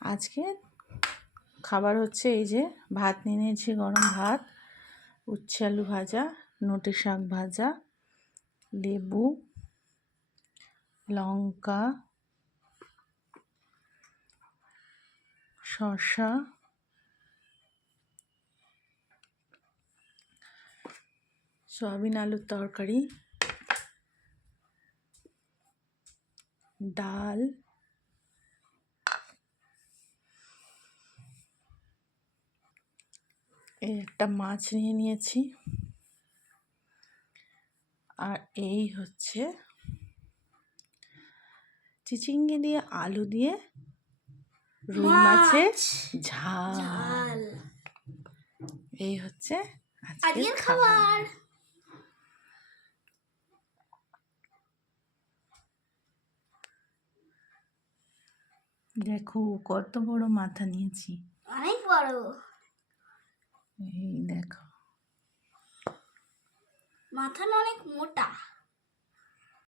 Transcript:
আজকে খাবার হচ্ছে এই যে ভাত নিয়ে নিয়েছি, গরম ভাত, উচ্ছে আলু ভাজা, নোটে শাক ভাজা, লেবু, লঙ্কা, শসা, সয়াবিন আলুর তরকারি, ডাল, এই একটা মাছ নিয়ে নিয়েছি, আর এই হচ্ছে চিচিঙ্গে দিয়ে আলু দিয়ে রুই মাছের ঝাল। এই হচ্ছে আজকের খাবার। দেখো কত বড় মাথা নিয়েছি, অনেক বড়। এই দেখো মাথাটা অনেক মোটা।